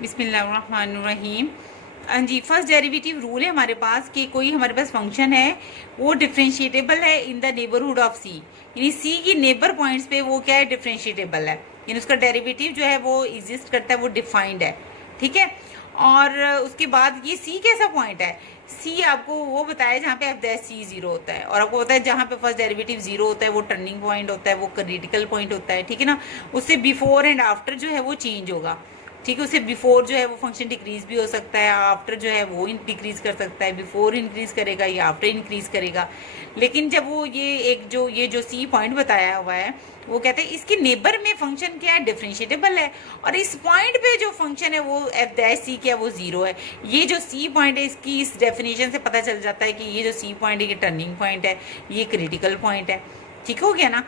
बिस्मिल्लाहिर्रहमानिर्रहीम। हाँ जी, first derivative rule है हमारे पास कि कोई हमारे पास फंक्शन है वो डिफरेंशिएटेबल है इन द नेबरहुड ऑफ सी, यानी सी की नेबर पॉइंट्स पे वो क्या है, डिफरेंशिएटेबल है, यानी उसका डेरिवेटिव जो है वो एग्जिस्ट करता है, वो डिफाइंड है। ठीक है। और उसके बाद ये सी कैसा पॉइंट है, सी आपको वो बताया जहाँ पे एफ डैश सी जीरो होता है, और आपको पता है जहाँ पे फर्स्ट डेरिवेटिव जीरो होता है वो टर्निंग पॉइंट होता है, वो क्रिटिकल पॉइंट होता है। ठीक है ना। उससे बिफोर एंड आफ्टर जो है वो चेंज होगा। ठीक है। उससे बिफोर जो है वो फंक्शन डिक्रीज भी हो सकता है, आफ्टर जो है वो डिक्रीज कर सकता है, बिफोर इंक्रीज करेगा या आफ्टर इंक्रीज करेगा। लेकिन जब वो ये जो सी पॉइंट बताया हुआ है वो कहते हैं इसके नेबर में फंक्शन क्या है, डिफरेंशिएटेबल है, और इस पॉइंट पे जो फंक्शन है वो एफ डैश सी क्या वो जीरो है। ये जो सी पॉइंट है इसकी इस डेफिनेशन से पता चल जाता है कि ये जो सी पॉइंट है ये टर्निंग पॉइंट है, ये क्रिटिकल पॉइंट है। ठीक हो गया ना,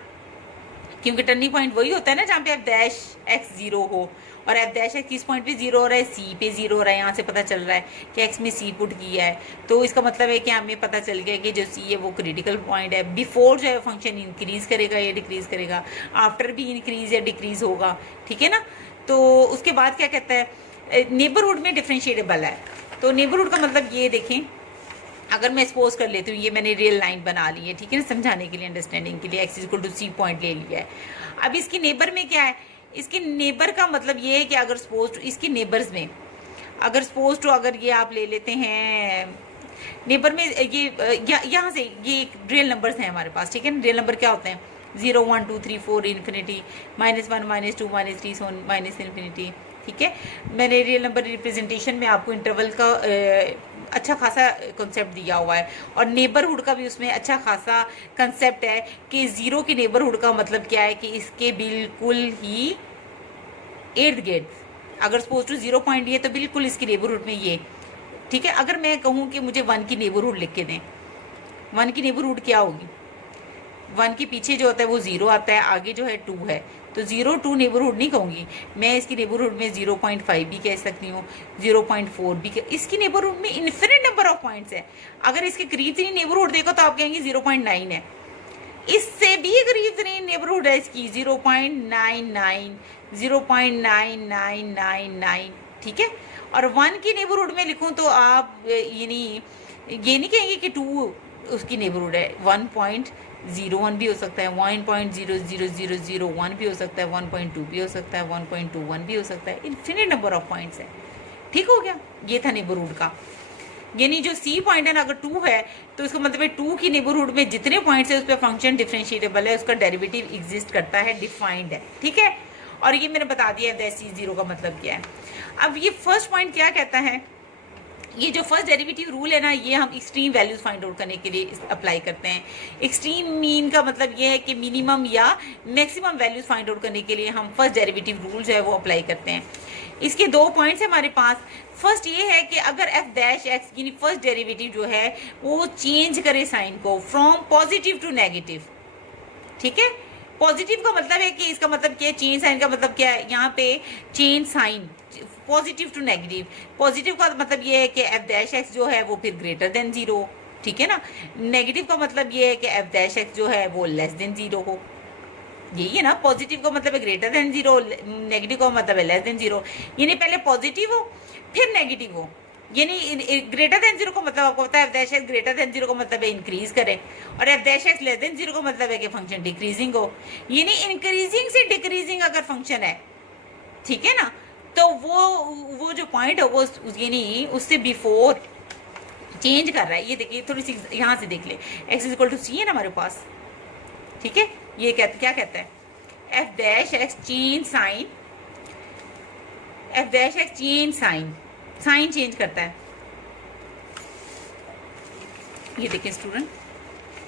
क्योंकि टर्निंग पॉइंट वही होता है ना जहाँ पे एफ डैश एक्स जीरो हो, और एफ डैश एक्स किस पॉइंट पे जीरो हो रहा है, सी पे जीरो हो रहा है। यहाँ से पता चल रहा है कि एक्स में सी पुट किया है, तो इसका मतलब है कि हमें पता चल गया कि जो सी है वो क्रिटिकल पॉइंट है। बिफोर जो है फंक्शन इंक्रीज करेगा या डिक्रीज करेगा, आफ्टर भी इंक्रीज या डिक्रीज होगा। ठीक है ना। तो उसके बाद क्या कहता है, नेबरहुड में डिफरेंशिएटेबल है। तो नेबरहुड का मतलब ये देखें, अगर मैं सपोज कर लेती हूँ ये मैंने रियल लाइन बना ली है, ठीक है ना, समझाने के लिए, अंडरस्टैंडिंग के लिए, x equal to c point ले लिया है। अब इसकी नेबर में क्या है, इसके नेबर का मतलब ये है कि अगर सपोज टू इसके नेबर्स में, अगर सपोज टू अगर ये आप ले लेते हैं नेबर में, ये यहाँ से ये एक रियल नंबर्स हैं हमारे पास। ठीक है ना। रियल नंबर क्या होते हैं, 0 1 2 3 4 इन्फिनिटी, -1 -2 -3 माइनस इन्फिनिटी। ठीक है। मैंने रियल नंबर रिप्रेजेंटेशन में आपको इंटरवल का अच्छा खासा कॉन्सेप्ट दिया हुआ है, और नेबरहुड का भी उसमें अच्छा खासा कंसेप्ट है कि जीरो के नेबरहुड का मतलब क्या है कि इसके बिल्कुल ही इर्द गिर्द, अगर सपोज टू 0 पॉइंट ये तो बिल्कुल इसकी नेबरहुड में ये। ठीक है। अगर मैं कहूँ कि मुझे 1 की नेबरहुड लिख के दें, 1 की नेबरहुड क्या होगी, 1 के पीछे जो होता है वो 0 आता है, आगे जो है 2 है, तो 0 2 नेबरहुड नहीं कहूँगी मैं, इसकी नेबरहुड में 0.5 भी कह सकती हूँ, 0.4 भी इसकी नेबरहुड में इन्फिनिट नंबर ऑफ पॉइंट्स है। अगर इसके करीब तरीन नेबरहुड देखो तो आप कहेंगे 0.9 है, इससे भी करीब तरीन नेबरहुड है इसकी 0.99, 0.9999। ठीक है। और 1 की नेबरहुड में लिखूँ तो आप ये नहीं कहेंगे कि 2 उसकी नेबरहुड है, 1.01 भी हो सकता है, 1.00001 भी हो सकता है, 1.2 भी हो सकता है, 1.21 भी हो सकता है, इन्फिनिट नंबर ऑफ पॉइंट्स है। ठीक हो गया, ये था नेबरहुड का। यानी जो सी पॉइंट है ना, अगर 2 है तो इसका मतलब है 2 की नेबरहुड में जितने पॉइंट्स है उस पर फंक्शन डिफरेंशिएटेबल है, उसका डेरिवेटिव एग्जिस्ट करता है, डिफाइंड है। ठीक है। और ये मैंने बता दिया है सी जीरो का मतलब क्या है। अब ये फर्स्ट पॉइंट क्या कहता है, ये जो फर्स्ट डेरिवेटिव रूल है ना, ये हम एक्सट्रीम वैल्यूज फाइंड आउट करने के लिए अप्लाई करते हैं। एक्सट्रीम मीन का मतलब ये है कि मिनिमम या मैक्सिमम वैल्यूज फाइंड आउट करने के लिए हम फर्स्ट डेरिवेटिव रूल जो है वो अप्लाई करते हैं। इसके 2 पॉइंट्स है हमारे पास। फर्स्ट ये है कि अगर एफ डैश एक्स यानी फर्स्ट डेरिवेटिव जो है वो चेंज करे साइन को फ्रॉम पॉजिटिव टू नेगेटिव। ठीक है। पॉजिटिव का मतलब है कि इसका मतलब क्या है, चेंज साइन का मतलब क्या है, यहाँ पे change sign positive to negative. Positive का मतलब ये है कि एफ डैश एक्स जो है वो फिर ग्रेटर देन 0। ठीक है ना। नेगेटिव का मतलब ये है कि एफ डैश एक्स जो है वो लेस देन 0 हो। यही है ना, पॉजिटिव का मतलब है ग्रेटर देन 0, नेगेटिव का मतलब है लेस देन 0। यानी पहले पॉजिटिव हो फिर नेगेटिव हो, यानी ग्रेटर देन 0 का मतलब आपको पता है F dash x greater than 0 का मतलब है इंक्रीज करे, और F dash x less than 0 का मतलब है कि फंक्शन डिक्रीजिंग हो। यानी इंक्रीजिंग से डिक्रीजिंग अगर फंक्शन है, ठीक है ना, तो वो जो पॉइंट है वो यानी उससे बिफोर चेंज कर रहा है। ये देखिए थोड़ी सी यहाँ से देख ले, x is equal to c है ना हमारे पास। ठीक है। ये क्या कहता है, F dash x change sign, f dash x change sign, sign change करता है। ये देखिए student,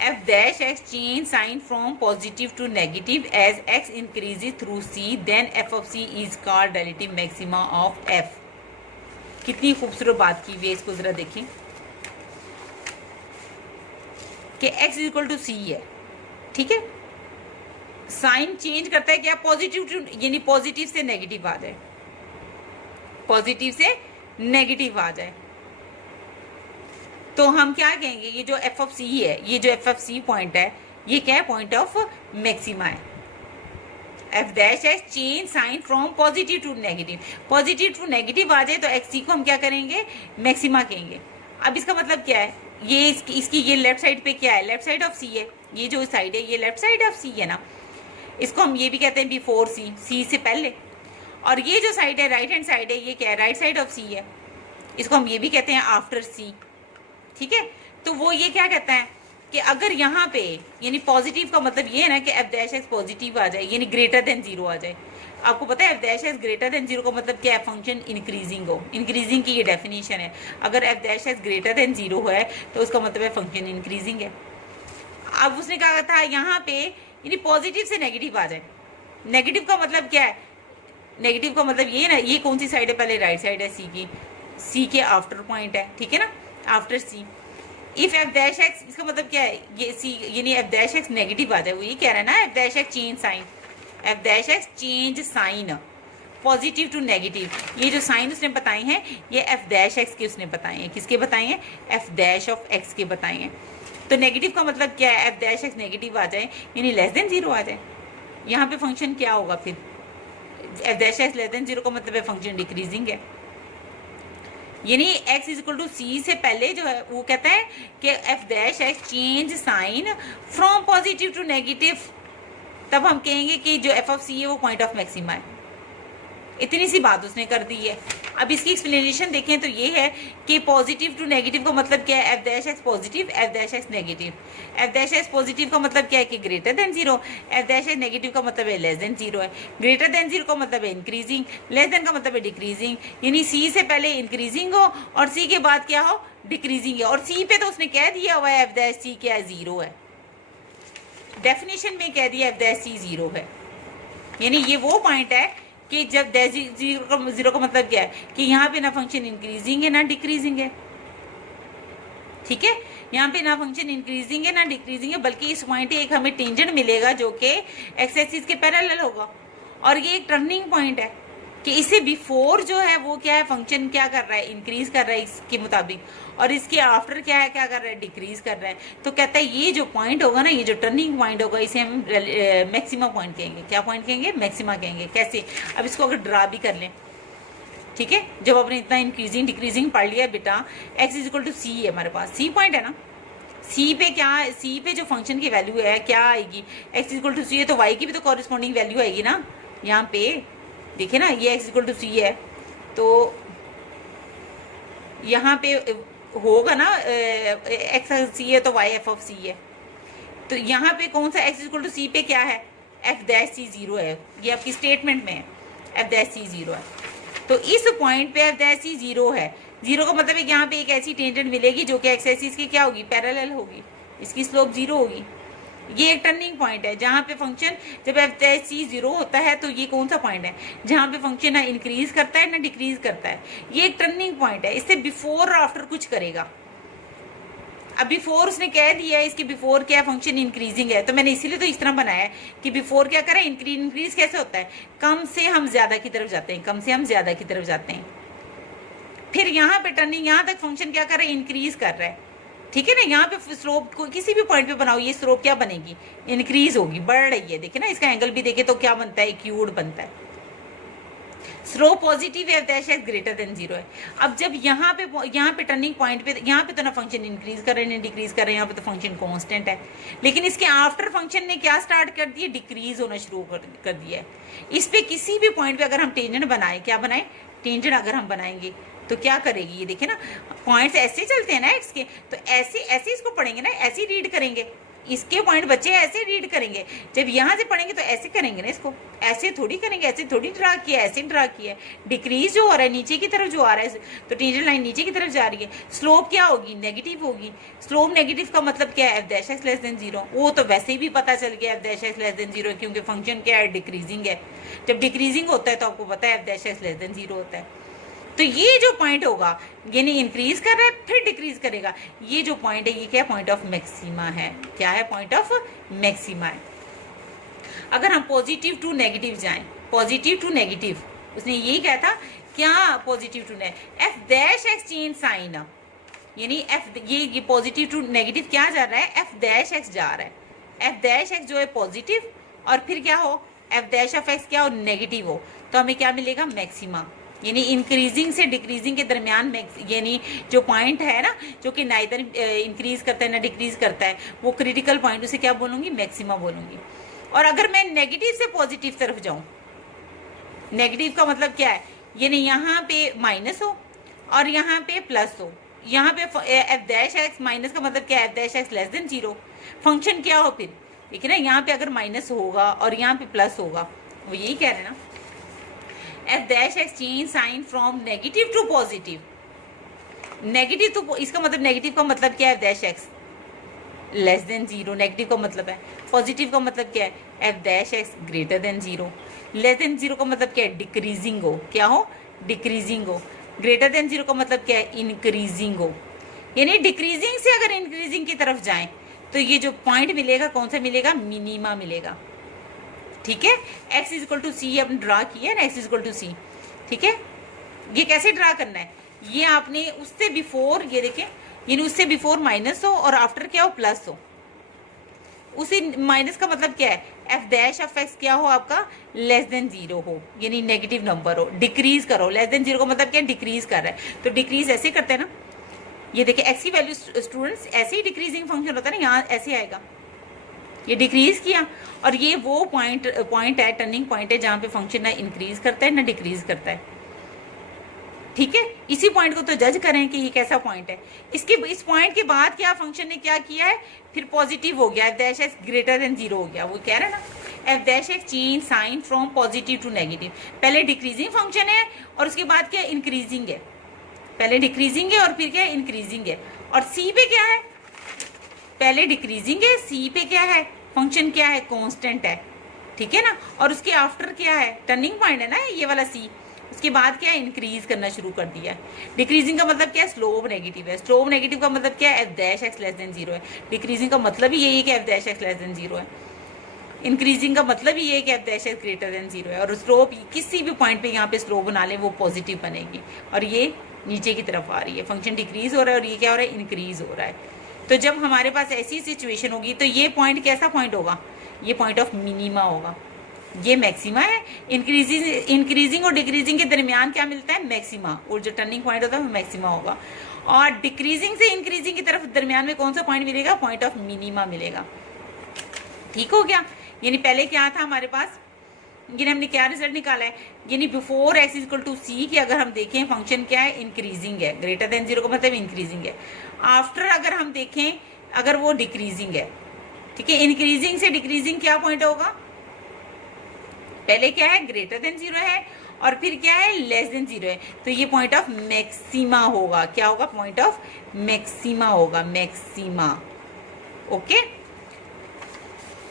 f dash x change sign from positive to negative as x increases through c, then f of c is called relative maxima of f. कितनी खूबसूरत बात की हुई है, इसको जरा देखें कि x is equal to c है। ठीक है। साइन चेंज करता है क्या, पॉजिटिव टू, यानी पॉजिटिव से नेगेटिव आ जाए, पॉजिटिव से नेगेटिव आ जाए, तो हम क्या कहेंगे, ये जो एफ ऑफ सी है, ये जो एफ ऑफ सी पॉइंट है, ये क्या है, पॉइंट ऑफ मैक्सिमा है। F dash x change sign from positive to negative, positive to negative आ जाए तो एक्स सी को हम क्या करेंगे, मैक्सिमा कहेंगे। अब इसका मतलब क्या है, ये इसकी ये लेफ्ट साइड पे क्या है, लेफ्ट साइड ऑफ सी है, ये जो साइड है ये लेफ्ट साइड ऑफ सी है ना, इसको हम ये भी कहते हैं बिफोर सी, सी से पहले। और ये जो साइड है राइट हैंड साइड है, ये क्या है, राइट साइड ऑफ सी है, इसको हम ये भी कहते हैं आफ्टर सी। ठीक है, तो वो ये क्या कहता है कि अगर यहाँ पे यानी पॉजिटिव का मतलब ये है ना कि एफ डैश एक्स पॉजिटिव आ जाए, यानी ग्रेटर देन जीरो आ जाए। आपको पता है F dash x greater then zero का मतलब क्या है, फंक्शन इंक्रीजिंग हो, इंक्रीजिंग की ये डेफिनेशन है। अगर F dash x greater than zero है तो उसका मतलब है फंक्शन इंक्रीजिंग है। अब उसने कहा था यहाँ पे यानी पॉजिटिव से नेगेटिव आ जाए। नेगेटिव का मतलब क्या है, नेगेटिव का मतलब ये ना, ये कौन सी साइड है, पहले राइट साइड है सी की, सी के आफ्टर पॉइंट है, ठीक है ना, after c. If f dash x, इसका मतलब क्या है, ये सी यानी एफ डैश एक्स नेगेटिव आ जाए, वो ये कह रहा है ना, f dash x change sign, f dash x change sign positive to negative. ये जो साइन उसने बताए हैं ये एफ डैश एक्स के उसने बताए हैं, किसके बताए हैं, एफ डैश ऑफ एक्स के बताए हैं। तो नेगेटिव का मतलब क्या है, एफ डैश एक्स नेगेटिव आ जाए यानी लेस देन जीरो आ जाए। यहाँ पे फंक्शन क्या होगा फिर, f dash x less than zero का मतलब है फंक्शन डिक्रीजिंग है, यानी x is equal to c से पहले जो है वो कहता है कि f dash x change sign from positive to negative, तब हम कहेंगे कि जो एफ ऑफ सी है वो पॉइंट ऑफ मैक्सिमा है। इतनी सी बात उसने कर दी है। अब इसकी एक्सप्लेनेशन देखें तो ये है कि पॉजिटिव टू नेगेटिव का मतलब क्या है, F dash x positive, F dash x negative. F dash x positive का मतलब क्या है कि greater than zero, F dash x negative का मतलब है लेस देन जीरो है। ग्रेटर देन जीरो का मतलब है इंक्रीजिंग, लेस देन का मतलब है डिक्रीजिंग, यानी सी से पहले इंक्रीजिंग हो और सी के बाद क्या हो, डिक्रीजिंग है। और सी पे तो उसने कह दिया हुआ है एफ डैश सी क्या है, जीरो है, डेफिनेशन में कह दिया एफ डैश सी जीरो है। यानी ये वो पॉइंट है कि जब जीरो का मतलब क्या है कि यहाँ पे ना फंक्शन इंक्रीजिंग है ना डिक्रीजिंग है। ठीक है, यहाँ पे ना फंक्शन इंक्रीजिंग है ना डिक्रीजिंग है, बल्कि इस पॉइंट एक हमें टेंजेंट मिलेगा जो कि एक्स एक्सिस के पैरेलल होगा। और ये एक टर्निंग पॉइंट है कि इसे बिफोर जो है वो क्या है, फंक्शन क्या कर रहा है, इंक्रीज कर रहा है इसके मुताबिक, और इसके आफ्टर क्या है, क्या कर रहा है, डिक्रीज कर रहा है। तो कहता है ये जो पॉइंट होगा ना, ये जो टर्निंग पॉइंट होगा, इसे हम मैक्सिमा पॉइंट कहेंगे। क्या पॉइंट कहेंगे, मैक्सिमा कहेंगे। कैसे, अब इसको अगर ड्रा भी कर लें, ठीक है, जब आपने इतना इंक्रीजिंग डिक्रीजिंग पढ़ लिया बेटा, x is equal to c है हमारे पास, सी पॉइंट है ना, सी पे क्या, सी पे जो फंक्शन की वैल्यू है क्या आएगी, x is equal to c है तो वाई की भी तो कॉरेस्पॉन्डिंग वैल्यू आएगी ना। यहाँ पे देखिए ना, ये एक्स इक्वल टू सी है तो यहाँ पे होगा ना, एक्स सी है तो वाई एफ ऑफ सी है। तो यहाँ पे कौन सा एक्स इक्वल टू सी पे क्या है, एफ डैश सी जीरो है, ये आपकी स्टेटमेंट में है, एफ डैश सी जीरो है। तो इस पॉइंट पे एफ डैश सी जीरो है, जीरो का मतलब है कि यहाँ पे एक ऐसी टेंजेंट मिलेगी जो कि एक्स एक्सिस की क्या होगी, पैरेलल होगी, इसकी स्लोप जीरो होगी। ये एक टर्निंग पॉइंट है जहाँ पे फंक्शन, जब एफ डैश सी जीरो होता है तो ये कौन सा पॉइंट है जहाँ पे फंक्शन ना इंक्रीज करता है ना डिक्रीज करता है। ये एक टर्निंग पॉइंट है, इससे बिफोर और आफ्टर कुछ करेगा। अब बिफोर उसने कह दिया है, इसके बिफोर क्या फंक्शन इंक्रीजिंग है, तो मैंने इसीलिए तो इस तरह बनाया है कि बिफोर क्या करें, इंक्रीज कैसे होता है, कम से हम ज्यादा की तरफ जाते हैं, कम से हम ज्यादा की तरफ जाते हैं। फिर यहाँ पे टर्निंग, यहाँ तक फंक्शन क्या कर रहा है, इंक्रीज कर रहा है। ठीक है ना, यहाँ पे स्लोप को किसी भी पॉइंट पे बनाओ, ये स्लोप क्या बनेगी, इंक्रीज होगी, बढ़ रही है। देखिए ना, इसका एंगल भी देखे तो क्या बनता है, एक्यूट बनता है। स्लोप पॉजिटिव है, dash x greater than zero है। अब जब यहाँ पे टर्निंग पॉइंट पे, यहाँ पे तो ना फंक्शन इंक्रीज कर रहे हैं डिक्रीज कर रहे हैं, यहाँ पे तो फंक्शन कांस्टेंट है। लेकिन इसके आफ्टर फंक्शन ने क्या स्टार्ट कर दिया, डिक्रीज होना शुरू कर दिया है। इस पे किसी भी पॉइंट पे अगर हम टेंजेंट बनाए, क्या बनाए, टेंजेंट अगर हम बनाएंगे तो क्या करेगी, ये देखिए ना, पॉइंट्स ऐसे चलते हैं ना एक्स के, तो ऐसे इसको पढ़ेंगे ना, ऐसे रीड करेंगे। इसके पॉइंट बच्चे ऐसे रीड करेंगे, जब यहाँ से पढ़ेंगे तो ऐसे करेंगे ना, इसको ऐसे थोड़ी करेंगे, ऐसे थोड़ी ड्रा किया, ऐसे ड्रा किया। डिक्रीज जो हो रहा है, नीचे की तरफ जो आ रहा है, तो टेंजेंट लाइन नीचे की तरफ जा रही है, स्लोप क्या होगी, नेगेटिव होगी। स्लोप नेगेटिव का मतलब क्या है, F dash x less than zero. वो तो वैसे ही भी पता चल गया f dash x less than zero, क्योंकि फंक्शन क्या है, डिक्रीजिंग है। जब डिक्रीजिंग होता है तो आपको पता है F dash x less than zero होता है। तो ये जो पॉइंट होगा, यानी इंक्रीज कर रहा है फिर डिक्रीज करेगा, ये जो पॉइंट है ये क्या पॉइंट ऑफ मैक्सिमा है। क्या है, पॉइंट ऑफ मैक्सिमा है। अगर हम पॉजिटिव टू नेगेटिव जाएं, पॉजिटिव टू नेगेटिव, उसने यही कहा था क्या, positive to negative, f dash x change sign, यानी एफ ये पॉजिटिव टू नेगेटिव क्या जा रहा है, एफ डैश एक्स जा रहा है। एफ डैश एक्स जो है पॉजिटिव, और फिर क्या हो, एफ डैश ऑफ एक्स क्या हो, नेगेटिव हो, तो हमें क्या मिलेगा, मैक्सिमा। यानी इंक्रीजिंग से डिक्रीजिंग के दरमियान यानी जो पॉइंट है ना, जो कि नाइदर इंक्रीज करता है ना डिक्रीज करता है, वो क्रिटिकल पॉइंट, उसे क्या बोलूँगी, मैक्सिमा बोलूँगी। और अगर मैं नेगेटिव से पॉजिटिव तरफ जाऊँ, नेगेटिव का मतलब क्या है, यानी यहाँ पे माइनस हो और यहाँ पे प्लस हो, यहाँ पे एफ डैश एक्स, माइनस का मतलब क्या है, F dash x less than 0, function क्या हो फिर, देखिए ना, यहाँ पे अगर माइनस होगा और यहाँ पे प्लस होगा, वो यही कह रहे हैं ना, f dash x change sign from negative to positive. Negative तो इसका मतलब, नेगेटिव का मतलब क्या है, F dash x less than 0, negative का मतलब है। पॉजिटिव का मतलब क्या है, F dash x greater than 0। Less than 0 का मतलब क्या है, डिक्रीजिंग हो, क्या हो, डिक्रीजिंग हो। ग्रेटर देन 0 का मतलब क्या है, इंक्रीजिंग हो। यानी डिक्रीजिंग से अगर इंक्रीजिंग की तरफ जाएं तो ये जो पॉइंट मिलेगा कौन सा मिलेगा, मिनिमा मिलेगा। ठीक है, x इज इक्वल टू सी आपने ड्रा किया ना, x इज इक्वल टू सी। ठीक है, ये कैसे ड्रा करना है, ये आपने उससे बिफोर, ये देखें, यानी उससे बिफोर माइनस हो और आफ्टर क्या हो, प्लस हो। उसी माइनस का मतलब क्या है, एफ डैश ऑफ एक्स क्या हो आपका, लेस देन 0 हो, यानी नेगेटिव नंबर हो, डिक्रीज करो। लेस देन 0 का मतलब क्या है, डिक्रीज कर रहा है, तो डिक्रीज ऐसे करते हैं ना, ये देखिए एक्स की वैल्यू स्टूडेंट्स ऐसे ही डिक्रीजिंग फंक्शन होता है ना, यहाँ ऐसे आएगा, ये डिक्रीज किया, और ये वो पॉइंट है, टर्निंग पॉइंट है, जहाँ पे फंक्शन ना इंक्रीज करता है ना डिक्रीज करता है। ठीक है, इसी पॉइंट को तो जज करें कि ये कैसा पॉइंट है। इस पॉइंट के बाद क्या फंक्शन ने क्या किया है, फिर पॉजिटिव हो गया, f dash x greater than 0 हो गया। वो कह रहे हैं ना, f dash x change sign from positive to negative. पहले डिक्रीजिंग फंक्शन है और उसके बाद क्या, इंक्रीजिंग है। पहले डिक्रीजिंग है और फिर क्या है, इंक्रीजिंग है। और सी पे क्या है, पहले डिक्रीजिंग है, सी पे क्या है, फंक्शन क्या है, कांस्टेंट है। ठीक है ना, और उसके आफ्टर क्या है, टर्निंग पॉइंट है ना ये वाला सी, उसके बाद क्या है, इंक्रीज करना शुरू कर दिया है। डिक्रीजिंग का मतलब क्या है, स्लोप नेगेटिव है। स्लोप नेगेटिव का मतलब क्या है, F dash x less than 0 है। डिक्रीजिंग का मतलब ही यही है कि f dash x less than 0 है। इंक्रीजिंग का मतलब ही ये है कि f dash x greater than 0 है। और स्लोप किसी भी पॉइंट पे यहाँ पे स्लोप बना ले वो पॉजिटिव बनेगी, और ये नीचे की तरफ आ रही है, फंक्शन डिक्रीज हो रहा है और ये क्या हो रहा है, इंक्रीज हो रहा है। तो जब हमारे पास ऐसी सिचुएशन होगी तो ये पॉइंट कैसा पॉइंट होगा, ये पॉइंट ऑफ मिनिमा होगा, ये मैक्सिमा है। इंक्रीजिंग और डिक्रीजिंग के दरमियान क्या मिलता है, मैक्सिमा, और जो टर्निंग पॉइंट होता है वो मैक्सिमा होगा। और डिक्रीजिंग से इंक्रीजिंग की तरफ दरमियान में कौन सा पॉइंट मिलेगा, पॉइंट ऑफ मिनिमा मिलेगा। ठीक हो गया, यानी पहले क्या था हमारे पास, यानी हमने क्या रिजल्ट निकाला है, यानी before x is equal to c की अगर हम देखें फंक्शन क्या है, इंक्रीजिंग है, ग्रेटर देन 0 का मतलब इंक्रीजिंग है। आफ्टर अगर हम देखें अगर वो डिक्रीजिंग है, ठीक है, इंक्रीजिंग से डिक्रीजिंग क्या पॉइंट होगा, पहले क्या है, ग्रेटर देन 0 है और फिर क्या है, लेस देन 0 है, तो ये पॉइंट ऑफ मैक्सिमा होगा। क्या होगा, पॉइंट ऑफ मैक्सिमा होगा, मैक्सिमा। ओके,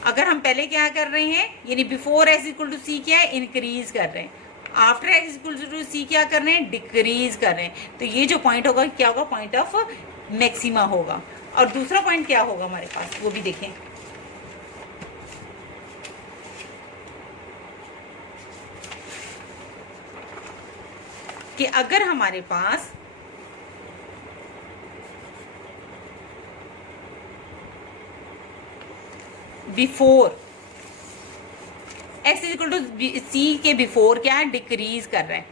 अगर हम पहले क्या कर रहे हैं, यानी बिफोर एक्स इक्वल टू सी क्या है, इंक्रीज कर रहे हैं, आफ्टर एक्स इक्वल टू सी क्या कर रहे हैं, डिक्रीज कर रहे हैं, तो ये जो पॉइंट होगा क्या होगा, पॉइंट ऑफ मैक्सिमा होगा। और दूसरा पॉइंट क्या होगा हमारे पास, वो भी देखें, कि अगर हमारे पास before x is equal to c के बिफोर क्या है, डिक्रीज कर रहा है,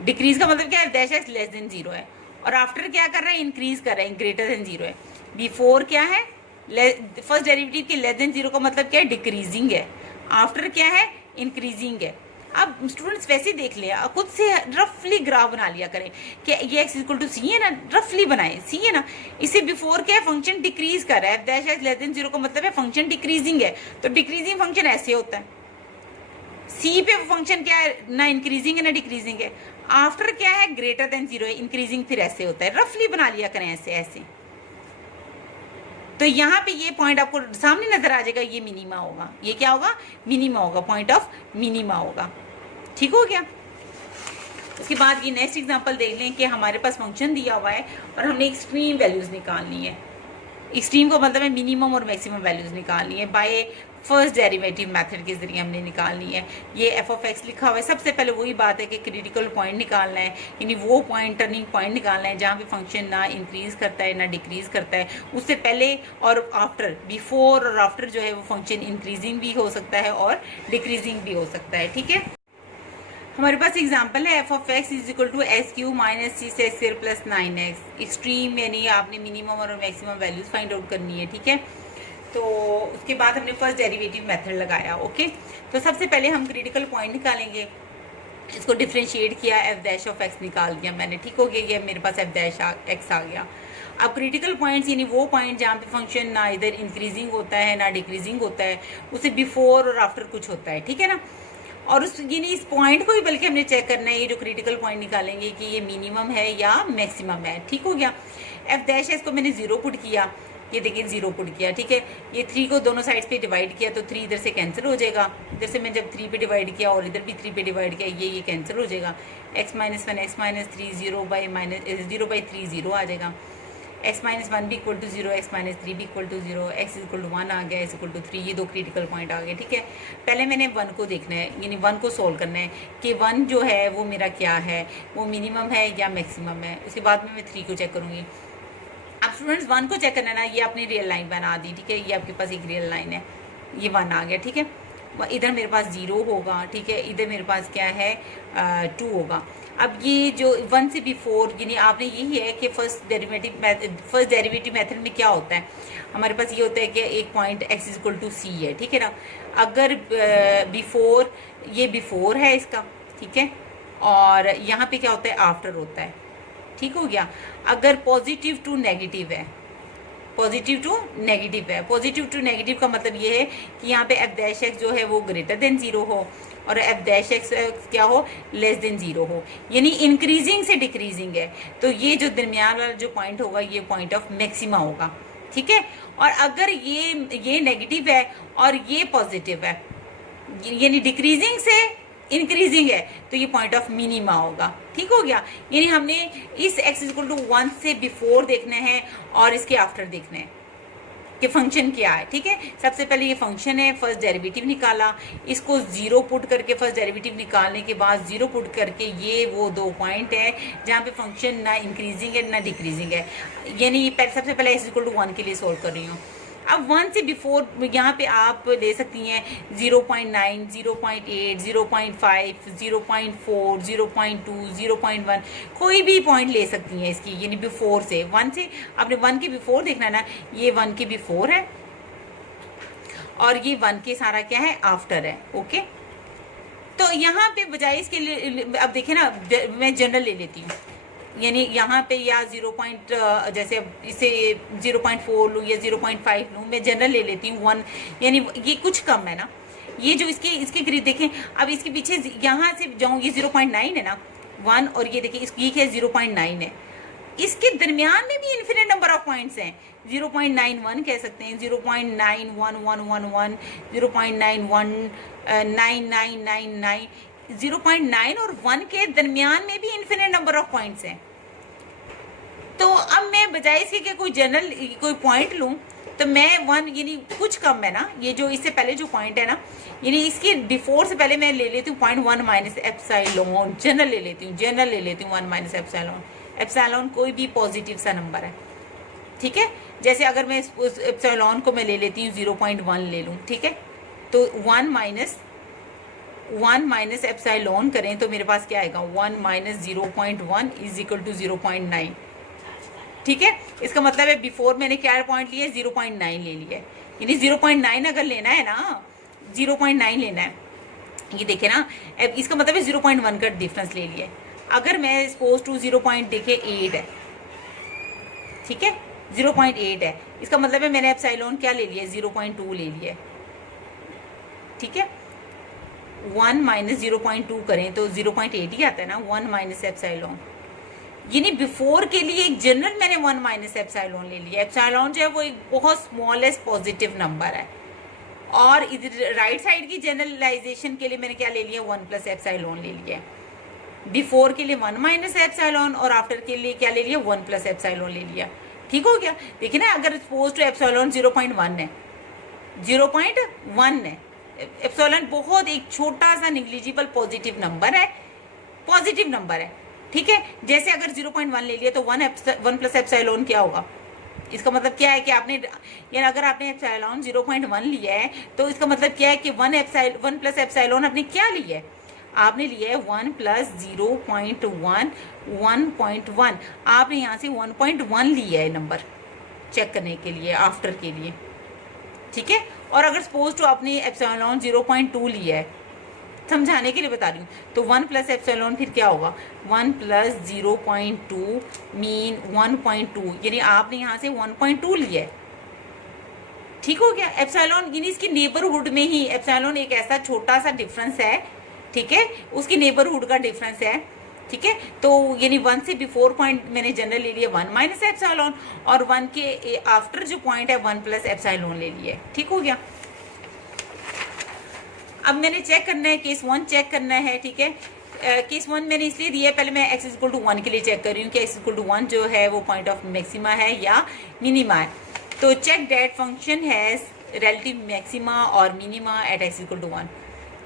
डिक्रीज का मतलब क्या है, डैश एक्स लेस देन 0 है, और आफ्टर क्या कर रहा है, इंक्रीज कर रहा है, ग्रेटर देन 0 है। बिफोर क्या है, फर्स्ट डेरिवेटिव के लेस देन 0 का मतलब क्या है, डिक्रीजिंग है, आफ्टर क्या है, इंक्रीजिंग है। अब स्टूडेंट्स वैसे देख ले, खुद से रफली ग्राफ बना लिया करें कि ये एक्स इक्वल टू सी है ना, रफली बनाए, सी है ना, इसे बिफोर क्या है, फंक्शन डिक्रीज कर रहा है, डैश एक्स लेस देन 0 का मतलब है फंक्शन डिक्रीजिंग है, तो डिक्रीजिंग फंक्शन ऐसे होता है। सी पे फंक्शन क्या है, ना इंक्रीजिंग है ना डिक्रीजिंग है, आफ्टर क्या है, ग्रेटर देन 0 है, इंक्रीजिंग फिर ऐसे होता है, रफली बना लिया करें ऐसे ऐसे। तो यहाँ पे ये पॉइंट आपको सामने नजर आ जाएगा, ये मिनिमा होगा, ये क्या होगा, मिनिमा होगा, पॉइंट ऑफ मिनिमा होगा। ठीक हो गया। उसके बाद ये नेक्स्ट एग्जांपल देख लें कि हमारे पास फंक्शन दिया हुआ है और हमने एक्सट्रीम वैल्यूज निकालनी है। एक्सट्रीम का मतलब है मिनिमम और मैक्सिमम वैल्यूज निकालनी है बाय फर्स्ट डेरिवेटिव मेथड के जरिए हमने निकालनी है। ये एफ ऑफ एक्स लिखा हुआ है। सबसे पहले वही बात है कि क्रिटिकल पॉइंट निकालना है, यानी वो पॉइंट टर्निंग पॉइंट निकालना है जहाँ पे फंक्शन ना इंक्रीज करता है ना डिक्रीज करता है। उससे पहले और आफ्टर, बिफोर और आफ्टर जो है वो फंक्शन इंक्रीजिंग भी हो सकता है और डिक्रीजिंग भी हो सकता है। ठीक है, हमारे पास एग्जांपल है f of x is equal to S Q minus C से x square plus 9x। Extreme यानी आपने मिनिमम और मैक्सिमम वैल्यूज फाइंड आउट करनी है। ठीक है, तो उसके बाद हमने फर्स्ट डेरिवेटिव मेथड लगाया। ओके, तो सबसे पहले हम क्रिटिकल पॉइंट निकालेंगे। इसको डिफ्रेंशिएट किया, एफ डैश ऑफ एक्स निकाल दिया मैंने। ठीक हो गया, ये मेरे पास एफ डैश एक्स आ गया। अब क्रिटिकल पॉइंट्स यानी वो पॉइंट जहाँ पे फंक्शन ना इधर इंक्रीजिंग होता है ना डिक्रीजिंग होता है, उसे बिफोर और आफ्टर कुछ होता है। ठीक है ना, और उस यानी इस पॉइंट को ही बल्कि हमने चेक करना है, ये जो क्रिटिकल पॉइंट निकालेंगे कि ये मिनिमम है या मैक्सिमम है। ठीक हो गया, एफ डैश है, इसको मैंने 0 पुट किया, ये देखिए 0 पुट किया। ठीक है, ये 3 को दोनों साइड्स पे डिवाइड किया तो 3 इधर से कैंसिल हो जाएगा। इधर से मैं जब 3 पे डिवाइड किया और इधर भी 3 पे डिवाइड किया, ये कैंसिल हो जाएगा। x माइनस 1 x माइनस 3 0/3 0 आ जाएगा। x माइनस 1 भी इक्वल टू 0, x माइनस 3 भी equal to 0, x equal to 1 आ गया, x इक्वल टू 3। ये 2 क्रिटिकल पॉइंट आ गए। ठीक है, पहले मैंने 1 को देखना है, यानी 1 को सोल्व करना है कि 1 जो है वो मेरा क्या है, वो मिनिमम है या मैक्सिमम है। उसके बाद में मैं 3 को चेक करूँगी। अब स्टूडेंट्स 1 को चेक करना है ना, ये अपनी रियल लाइन बना दी। ठीक है, ये आपके पास एक रियल लाइन है, ये 1 आ गया। ठीक है, इधर मेरे पास 0 होगा। ठीक है, इधर मेरे पास क्या है 2 होगा। अब ये जो 1 से बिफोर, यानी आपने यही है कि फर्स्ट डेरिवेटिव मेथड में क्या होता है, हमारे पास ये होता है कि एक point x is equal to c है। ठीक है ना, अगर बिफोर, ये बिफोर है इसका। ठीक है, और यहाँ पे क्या होता है आफ्टर होता है। ठीक हो गया, अगर पॉजिटिव टू नेगेटिव है, पॉजिटिव टू नेगेटिव है, पॉजिटिव टू नेगेटिव का मतलब ये है कि यहाँ पे एफ डैश एक्स जो है वो ग्रेटर देन 0 हो और एफ डैश एक्स क्या हो, लेस देन 0 हो, यानी इंक्रीजिंग से डिक्रीजिंग है। तो ये जो दरमियान वाला जो पॉइंट होगा ये पॉइंट ऑफ मैक्सिमा होगा। ठीक है, और अगर ये नेगेटिव है और ये पॉजिटिव है, यानी डिक्रीजिंग से इंक्रीजिंग है, तो ये पॉइंट ऑफ मिनिमा होगा। ठीक हो गया, यानी हमने इस x इक्वल टू 1 से बिफोर देखना है और इसके आफ्टर देखना है कि फंक्शन क्या है। ठीक है, सबसे पहले ये फंक्शन है, फर्स्ट डेरिवेटिव निकाला, इसको 0 पुट करके फर्स्ट डेरिवेटिव निकालने के बाद 0 पुट करके ये वो 2 पॉइंट है जहाँ पे फंक्शन ना इंक्रीजिंग है ना डिक्रीजिंग है, यानी सबसे पहले x इक्वल टू 1 के लिए सोल्व कर रही हूँ। अब 1 से बिफोर यहाँ पे आप ले सकती हैं 0.9, 0.8, 0.5, 0.4, 0.2, 0.1, कोई भी पॉइंट ले सकती हैं इसकी, यानी बिफोर से 1 से आपने 1 के बिफोर देखना है ना, ये 1 के बिफोर है और ये 1 के सारा क्या है आफ्टर है। ओके, तो यहाँ पे बजाय इसके लिए अब देखें ना, मैं जनरल ले लेती हूँ, यानी यहाँ पे या 0. जैसे इसे 0.4 लूँ या 0.5 लूँ, मैं जनरल ले लेती हूँ 1, यानी ये कुछ कम है ना, ये जो इसके करीब देखें। अब इसके पीछे यहाँ से जाऊँ, ये 0.9 है ना 1, और ये देखिए ये क्या 0.9 है, इसके दरमियान में भी इन्फिनिट नंबर ऑफ पॉइंट्स हैं। 0.91 कह सकते हैं, 0.91111, 0.919999, 0.9 और 1 के दरमियान में भी इन्फिनिट नंबर ऑफ पॉइंट्स हैं। तो अब मैं बजाय इसके कि कोई जनरल कोई पॉइंट लूं, तो मैं 1 यानी कुछ कम है ना, ये जो इससे पहले जो पॉइंट है ना, यानी इसके बिफोर से पहले मैं ले लेती हूँ 0.1 माइनस एप्सिलॉन, जनरल ले लेती हूँ 1 माइनस एप्सिलॉन। एप्सिलॉन कोई भी पॉजिटिव सा नंबर है। ठीक है, जैसे अगर मैं उस एप्सिलॉन को मैं ले लेती हूँ 0.1 ले लूँ। ठीक है, तो 1 माइनस एप्सिलॉन करें तो मेरे पास क्या आएगा, 1 माइनस 0.1 इज इक्वल टू 0.9। ठीक है, इसका मतलब है बिफोर मैंने क्या पॉइंट लिया, 0.9 ले लिया, यानी 0.9 अगर लेना है ना, 0.9 लेना है, ये देखे ना, इसका मतलब है 0.1 का डिफरेंस ले लिया। अगर मैं सपोज टू 0.8 है, ठीक है 0.8 है, इसका मतलब है मैंने एप्सिलॉन क्या ले लिया, 0.2 ले लिया। ठीक है, 1 माइनस 0.2 करें तो 0.8 ही आता है ना, 1 माइनस एप्सिलॉन, यानी बिफोर के लिए एक जनरल मैंने 1 माइनस एप्सिलॉन ले लिया। एप्सिलॉन जो है वो एक बहुत स्मॉलेस्ट पॉजिटिव नंबर है, और इधर राइट साइड की जनरलाइजेशन के लिए मैंने क्या ले लिया, 1 प्लस एप्सिलॉन ले लिया। बिफोर के लिए 1 माइनस एप्सिलॉन और आफ्टर के लिए क्या ले लिया, 1 प्लस एप्सिलॉन ले लिया। ठीक हो गया, देखिए ना, अगर सपोज टू एप्सिलॉन 0.1 है 0.1 है। एप्सिलॉन बहुत एक छोटा सा निग्लिजिबल पॉजिटिव नंबर है, पॉजिटिव नंबर है, ठीक है। जैसे अगर 0.1 ले लिया तो 1 प्लस एप्सिलॉन क्या होगा, इसका मतलब क्या है कि आपने, यानी अगर आपने एप्सिलॉन 0.1 लिया है तो इसका मतलब क्या है कि 1 प्लस एप्सिलॉन आपने क्या लिया है, आपने लिया है 1 प्लस 0.1 1.1, आपने यहाँ से 1.1 लिया है नंबर चेक करने के लिए, आफ्टर के लिए, ठीक है। और अगर सपोज टू आपने एप्सिलॉन 0.2 लिया है, समझाने के लिए बता रही हूँ, तो 1 प्लस एप्सिलॉन फिर क्या होगा, 1 प्लस 0.2 मीन 1.2, यानी आपने यहाँ से 1.2 लिया है, ठीक हो गया। एप्सिलॉन यानी इसकी नेबरहुड में ही, एप्सिलॉन एक ऐसा छोटा सा डिफरेंस है, ठीक है, उसकी नेबरहुड का डिफरेंस है, ठीक है। तो यानी 1 से बिफोर पॉइंट मैंने जनरल ले लिया 1 माइनस एप्सिलॉन, और 1 के आफ्टर जो पॉइंट है 1 प्लस एप्सिलॉन ले लिया है, ठीक हो गया। अब मैंने चेक करना है, केस 1 चेक करना है, ठीक है। केस 1 मैंने इसलिए दिया है, पहले मैं x इक्वल टू 1 के लिए चेक कर रही हूँ कि x इक्वल टू 1 जो है वो पॉइंट ऑफ मैक्सिमा है या मिनिमा है। तो check that function has relative maxima और minima at x equal to 1,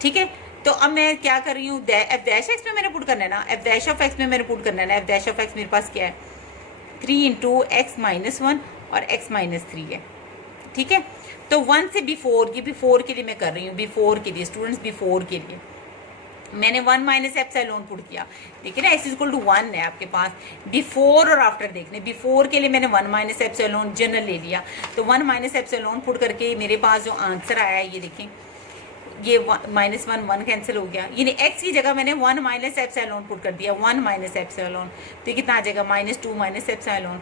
ठीक है। तो अब मैं क्या कर रही हूँ, एफ डैश एक्स में मैंने पुट करना है ना, एफ डैश ऑफ एक्स में मैंने पुट करना है ना, एफ डैश ऑफ एक्स मेरे पास क्या है 3 इंटू एक्स माइनस 1 और x माइनस 3 है, ठीक है। तो 1 से बिफोर, ये बिफोर के लिए मैं कर रही हूँ, बिफोर के लिए स्टूडेंट्स, बिफोर के लिए मैंने 1 माइनस एप्सिलॉन पुट किया, देखिए ना, x इक्वल टू 1 है आपके पास। बिफोर और आफ्टर देखने, बिफोर के लिए मैंने 1 माइनस एप्सिलॉन जनरल ले लिया, तो 1 माइनस एप्सिलॉन पुट करके मेरे पास जो आंसर आया है ये देखें, ये -1 कैंसिल हो गया, यानी x की जगह मैंने 1 माइनस एप्सिलॉन पुट कर दिया, 1 माइनस एप्सिलॉन, तो कितना आ जाएगा -2 माइनस एप्सिलॉन,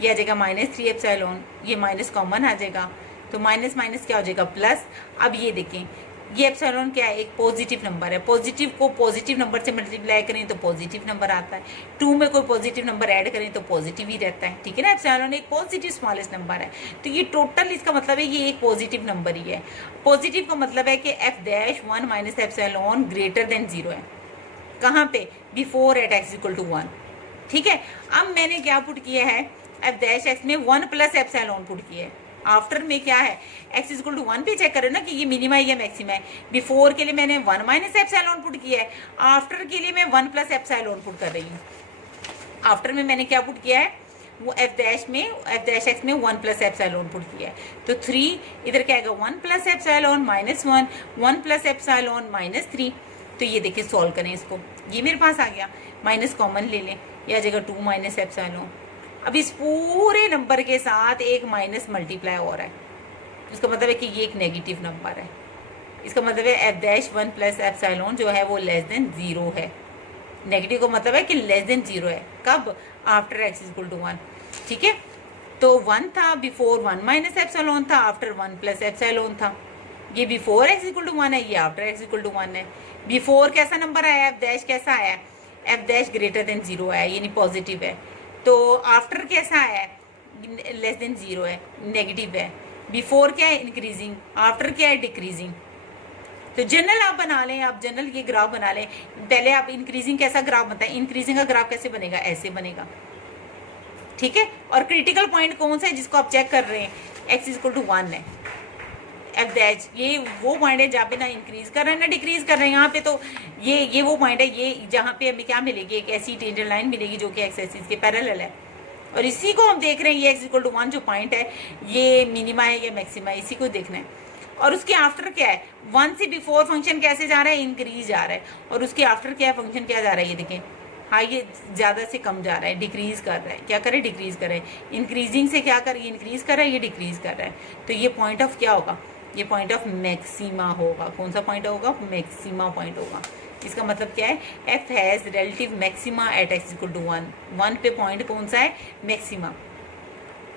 ये आ जाएगा -3 एप्सिलॉन, ये माइनस कॉमन आ जाएगा, तो माइनस माइनस क्या हो जाएगा प्लस। अब ये देखें, ये एप्सिलॉन क्या है, एक पॉजिटिव नंबर है, पॉजिटिव को पॉजिटिव नंबर से मल्टीप्लाई करें तो पॉजिटिव नंबर आता है, 2 में कोई पॉजिटिव नंबर ऐड करें तो पॉजिटिव ही रहता है, ठीक है ना। एप्सिलॉन एक पॉजिटिव स्मॉलेस्ट नंबर है, तो ये टोटल इसका मतलब है ये एक पॉजिटिव नंबर ही है। पॉजिटिव का मतलब है कि f dash 1 minus epsilon greater than 0 है, कहाँ पे, before at x equal to 1, ठीक है। अब मैंने क्या पुट किया है, एफ डैश एक्स में 1 प्लस एप्सिलॉन पुट किया है, आफ्टर में क्या है x इक्वल टू 1 पे चेक करें ना कि ये मिनिमा है या मैक्सिमा है। बिफोर के लिए मैंने 1 माइनस एप्सिलॉन पुट किया है, आफ्टर के लिए मैं 1 प्लस एप्सिलॉन पुट कर रही हूँ। आफ्टर में मैंने क्या पुट किया है, वो एफ डैश एक्स में 1 प्लस एप्सिलॉन पुट किया है, तो 3 इधर क्या आएगा 1 प्लस एप्सिलॉन -1, 1 प्लस एप्सिलॉन -3। तो ये देखिए सॉल्व करें इसको, ये मेरे पास आ गया, माइनस कॉमन ले लें, यह आ जाएगा 2 माइनस एप्सिलॉन। अब इस पूरे नंबर के साथ एक माइनस मल्टीप्लाई हो रहा है, इसका मतलब है कि ये एक नेगेटिव नंबर है, इसका मतलब है एफ डैश 1 प्लस एप्सिलॉन जो है वो लेस देन 0 है। नेगेटिव का मतलब है कि लेस देन 0 है, कब, आफ्टर एक्स इक्वल टू 1, ठीक है। तो 1 था, बिफोर 1 माइनस एप्सिलॉन था, आफ्टर 1 प्लस एप्सिलॉन था, ये बिफोर एक्स इक्वल टू 1 है, ये आफ्टर एक्स इक्वल टू 1 है। बिफोर कैसा नंबर आया, एफ डैश कैसा आया, एफ डैश ग्रेटर देन 0 आया, यानी पॉजिटिव है। तो आफ्टर कैसा है, लेस देन 0 है, नेगेटिव है। बिफोर क्या है, इंक्रीजिंग, आफ्टर क्या है, डिक्रीजिंग। तो जनरल आप बना लें, आप जनरल ये ग्राफ बना लें, पहले आप इंक्रीजिंग कैसा ग्राफ बनता है, इंक्रीजिंग का ग्राफ कैसे बनेगा, ऐसे बनेगा, ठीक है। और क्रिटिकल पॉइंट कौन सा है जिसको आप चेक कर रहे हैं, एक्स इक्वल टू 1 है, एफ डैश, ये वो पॉइंट है जहाँ पे ना इंक्रीज कर रहे हैं ना डिक्रीज कर रहे हैं। यहाँ पे तो ये वो पॉइंट है, ये जहाँ पे हमें क्या मिलेगी, एक ऐसी टेंजेंट लाइन मिलेगी जो कि एक्स एक्सिस के पैरेलल है, और इसी को हम देख रहे हैं, ये एक्स इक्वल टू 1 जो पॉइंट है ये मिनिमा है या मैक्सिमा है, इसी को देखना है। और उसके आफ्टर क्या है, 1 से बिफोर फंक्शन कैसे जा रहा है, इंक्रीज जा रहा है, और उसके आफ्टर क्या है, फंक्शन क्या जा रहा है, ये देखें, हाँ ये ज़्यादा से कम जा रहा है, डिक्रीज कर रहा है, क्या करे, डिक्रीज कर रहा है। इंक्रीजिंग से क्या कर, ये इंक्रीज कर रहा है, ये डिक्रीज कर रहा है, तो ये पॉइंट ऑफ क्या होगा, ये पॉइंट ऑफ मैक्सिमा होगा। कौन सा पॉइंट होगा, मैक्सिमा पॉइंट होगा। इसका मतलब क्या है, f has relative maxima at x equal to 1, 1 पे पॉइंट कौन सा है, मैक्सिमा।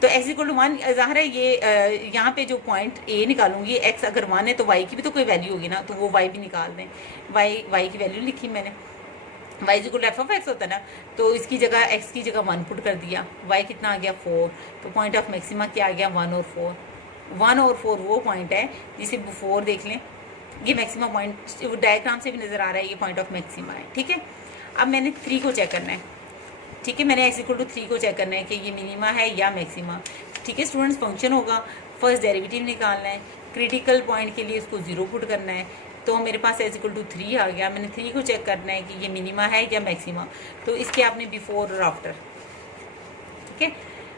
तो एक्स इक्वल टू 1 ज़ाहिर है, ये यहाँ पे जो पॉइंट ए निकालूंगी, एक्स अगर 1 है तो वाई की भी तो कोई वैल्यू होगी ना, तो वो वाई भी निकाल दें। वाई की वैल्यू लिखी मैंने, y equal to f of x होता है ना, तो इसकी जगह एक्स की जगह 1 पुट कर दिया, वाई कितना आ गया 4, तो पॉइंट ऑफ मैक्सिमा क्या आ गया 1 और 4। 1 और 4 वो पॉइंट है जिसे बिफोर देख लें, ये मैक्सिमा पॉइंट डायग्राम से भी नज़र आ रहा है, ये पॉइंट ऑफ मैक्सिमा है, ठीक है। अब मैंने 3 को चेक करना है, ठीक है, मैंने एक्स इक्वल टू 3 को चेक करना है कि ये मिनिमा है या मैक्सिमा, ठीक है। स्टूडेंट्स फंक्शन होगा, फर्स्ट डेरिवेटिव निकालना है, क्रिटिकल पॉइंट के लिए इसको 0 पुट करना है, तो मेरे पास एज इक्वल टू 3 आ गया। मैंने 3 को चेक करना है कि ये मिनिमा है या मैक्सिमा, तो इसके आपने बिफोर और आफ्टर, ठीक है।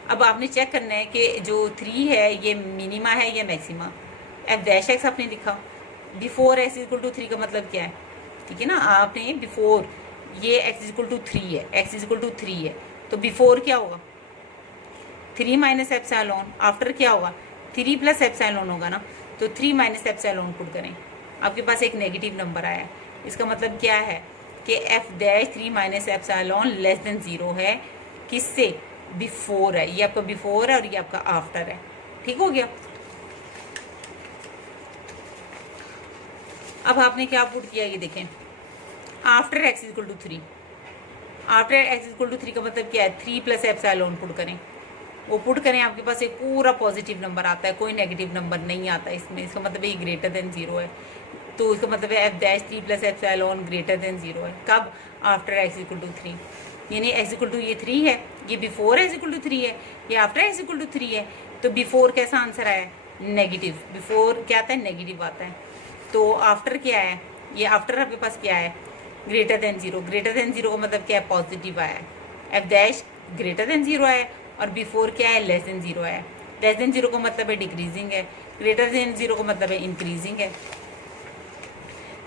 अब आपने चेक करना है कि जो 3 है ये मिनिमा है या मैक्सिमा। एफ डैश एक्स आपने लिखा, बिफोर एक्स इक्वल टू 3 का मतलब क्या है, ठीक है ना। आपने बिफोर ये एक्स इक्वल टू 3 है, एक्स इक्वल टू 3 है, तो बिफोर क्या होगा 3 माइनस एप्सिलॉन, आफ्टर क्या होगा 3 प्लस एप्सिलॉन होगा ना, तो 3 माइनस एप्सिलॉन पुट करें, आपके पास एक नेगेटिव नंबर आया है। इसका मतलब क्या है कि f dash 3 minus epsilon less than 0 है, किससे बिफोर है, ये आपका बिफोर है और ये आपका आफ्टर है, ठीक हो गया। अब आपने क्या पुट किया ये देखें, after x equal to 3, after x equal to 3 का मतलब क्या है 3 प्लस एप्सिलॉन पुट करें, वो पुट करें, आपके पास एक पूरा पॉजिटिव नंबर आता है, कोई नेगेटिव नंबर नहीं आता इसमें। इसका मतलब ये ग्रेटर देन 0 है, तो इसका मतलब है F dash 3 plus epsilon greater than 0 है। कब आफ्टर एक्स इक्वल टू 3, यानी एक्स इक्वल टू ये 3 है, ये बिफोर एक्स इक्वल टू 3 है, ये आफ्टर एक्स इक्वल टू 3 है, तो बिफोर कैसा आंसर आया नेगेटिव, बिफोर क्या आता है नेगेटिव आता है। तो आफ्टर क्या है, ये आफ्टर आपके पास क्या है ग्रेटर देन 0, ग्रेटर देन 0 का मतलब क्या है पॉजिटिव आया है, एफ डैश ग्रेटर देन 0 है, और बिफोर क्या है लेस देन 0 है। लेस देन 0 का मतलब है डिक्रीजिंग है, ग्रेटर देन 0 का मतलब है इंक्रीजिंग है,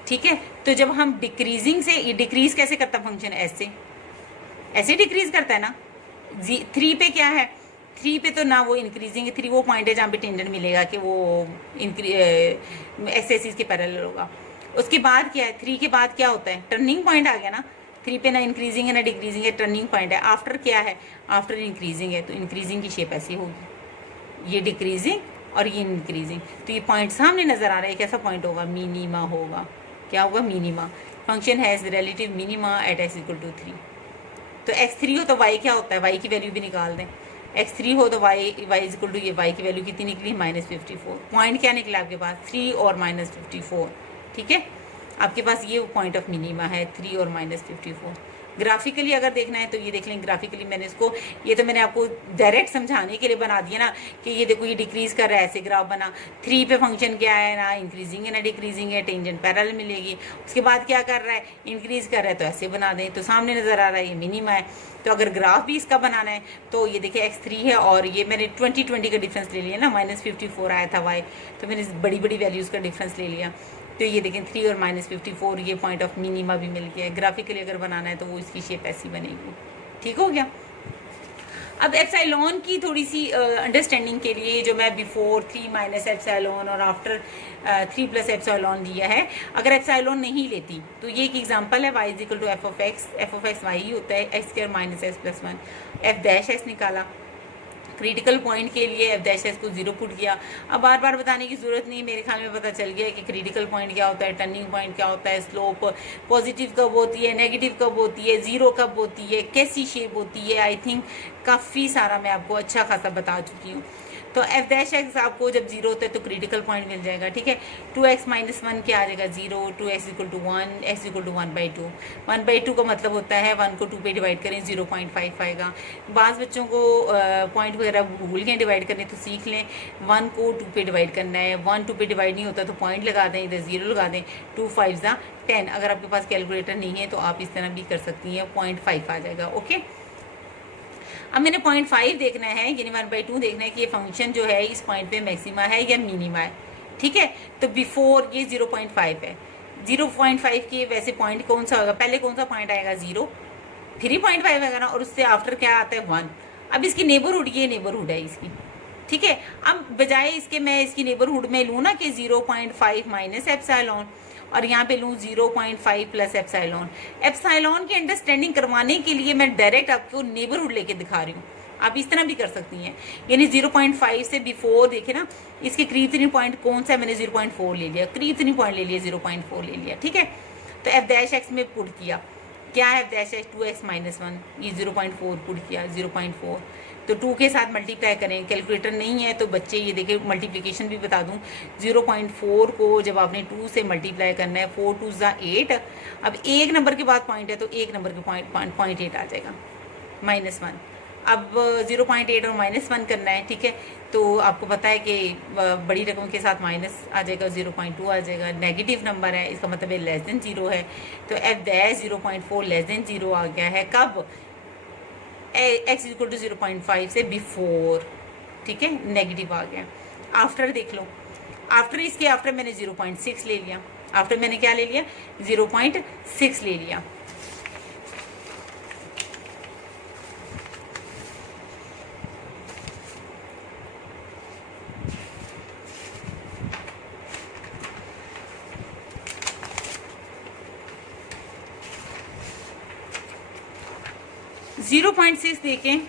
ठीक है। तो जब हम डिक्रीजिंग से, डिक्रीज कैसे करता फंक्शन, ऐसे डिक्रीज करता है ना। 3 पे क्या है, 3 पे तो ना वो इंक्रीजिंग है, 3 वो पॉइंट है जहाँ पे टेंजेंट मिलेगा कि वो एक्स एक्सिस के पैरेलल होगा। उसके बाद क्या है, 3 के बाद क्या होता है टर्निंग पॉइंट आ गया ना, 3 पे ना इंक्रीजिंग है ना डिक्रीजिंग है, टर्निंग पॉइंट है। आफ्टर क्या है, आफ्टर इंक्रीजिंग है, तो इंक्रीजिंग की शेप ऐसी होगी, ये डिक्रीजिंग और ये इंक्रीजिंग, तो ये पॉइंट सामने नजर आ रहा है, कैसा पॉइंट होगा मिनिमा होगा, क्या होगा minima. Function has relative minima at x equal to 3, तो x3 हो तो y क्या होता है, y की वैल्यू भी निकाल दें, x3 हो तो y इज इक्वल टू ये y की वैल्यू कितनी निकली -54, पॉइंट क्या निकला आपके पास 3 और -54, ठीक है। आपके पास ये पॉइंट ऑफ मिनिमा है 3 और -54। ग्राफिकली अगर देखना है तो ये देख लें, ग्राफिकली मैंने इसको, ये तो मैंने आपको डायरेक्ट समझाने के लिए बना दिया ना कि ये देखो ये डिक्रीज कर रहा है, ऐसे ग्राफ बना। 3 पे फंक्शन क्या है ना इंक्रीजिंग है ना डिक्रीजिंग है, टेंजेंट पैरेलल मिलेगी। उसके बाद क्या कर रहा है इंक्रीज कर रहा है, तो ऐसे बना दें, तो सामने नजर आ रहा है ये मिनिमा है। तो अगर ग्राफ भी इसका बनाना है तो ये देखिए x3 है और ये मैंने 20 का डिफरेंस ले लिया ना, -54 आया था y, तो मैंने बड़ी बड़ी वैल्यूज़ का डिफरेंस ले लिया, तो ये देखें 3 और -54 ये पॉइंट ऑफ मिनिमा भी मिल गया है। ग्राफिकली अगर बनाना है तो वो इसकी शेप ऐसी बनेगी, ठीक हो गया। अब एप्सिलॉन की थोड़ी सी अंडरस्टैंडिंग के लिए जो मैं बिफोर 3 माइनस एप्सिलॉन और आफ्टर 3 प्लस एप्सिलॉन दिया है, अगर एप्सिलॉन नहीं लेती तो ये एक एग्जांपल है, y is equal to f of x y ही होता है, x square minus x plus 1, f dash x निकाला, क्रिटिकल पॉइंट के लिए एफ डैश एक्स को 0 पुट किया। अब बार बार बताने की ज़रूरत नहीं, मेरे ख्याल में पता चल गया कि क्रिटिकल पॉइंट क्या होता है, टर्निंग पॉइंट क्या होता है, स्लोप पॉजिटिव कब होती है, नेगेटिव कब होती है, 0 कब होती है, कैसी शेप होती है। आई थिंक काफ़ी सारा मैं आपको अच्छा खासा बता चुकी हूँ। तो एफ डैश एक्स आपको जब 0 होता है तो क्रिटिकल पॉइंट मिल जाएगा, ठीक है। 2x माइनस 1 क्या आ जाएगा 0, 2x equal to 1, x equal to 1/2। 1/2 का मतलब होता है 1 को 2 पे डिवाइड करें 0.5 आएगा। बाज़ बच्चों को पॉइंट वगैरह भूल गए डिवाइड करने, तो सीख लें 1 को 2 पे डिवाइड करना है, 1 2 पे डिवाइड नहीं होता तो पॉइंट लगा दें, इधर 0 लगा दें, 2 5 10। अगर आपके पास कैलकुलेटर नहीं है तो आप इस तरह भी कर सकती हैं, 0.5 आ जाएगा, ओके। अब मैंने 0.5 देखना है, यानी 1/2 देखना है कि ये फंक्शन जो है इस पॉइंट पे मैक्सिमा है या मिनिमा है, ठीक है। तो बिफोर ये 0.5 है, 0.5 के वैसे पॉइंट कौन सा होगा, पहले कौन सा पॉइंट आएगा 0, फिर ही 0.5 आएगा ना, और उससे आफ्टर क्या आता है 1। अब इसकी नेबरहुड, ये नेबरहुड है इसकी, ठीक है। अब बजाय इसके मैं इसकी नेबरहुड में लूँ ना कि 0.5 माइनस एप्सिलॉन, और यहाँ पे लूँ 0.5 प्लस एप्सिलॉन। एप्सिलॉन की अंडरस्टैंडिंग करवाने के लिए मैं डायरेक्ट आपको नेबरहुड लेके दिखा रही हूँ, आप इस तरह भी कर सकती हैं। यानी 0.5 से बिफोर देखे ना, इसके करीब पॉइंट कौन सा है, मैंने 0.4 ले लिया, करीब पॉइंट ले लिया, 0.4 ले लिया, ठीक है। तो एफ डैश एक्स में पुट किया, क्या है F dash x 2x minus 1, ये 0.4 पुट किया, 0.4। तो 2 के साथ मल्टीप्लाई करें, कैलकुलेटर नहीं है तो बच्चे ये देखें मल्टीप्लिकेशन भी बता दूं, 0.4 को जब आपने 2 से मल्टीप्लाई करना है, 4 2 8। अब एक नंबर के बाद पॉइंट है तो एक नंबर के पॉइंट 0.8 आ जाएगा, -1। अब 0.8 और -1 करना है, ठीक है। तो आपको पता है कि बड़ी रकम के साथ माइनस आ जाएगा, 0.2 आ जाएगा, नेगेटिव नंबर है, इसका मतलब है लेस देन 0 है। तो एफ डैश 0.4 लेस देन 0 आ गया है। कब? x इक्वल टू 0.5 से बिफोर, ठीक है, नेगेटिव आ गया। आफ्टर देख लो, आफ्टर इसके आफ्टर मैंने 0.6 ले लिया, आफ्टर मैंने क्या ले लिया? 0.6 ले लिया। जीरो 0.6 देखें,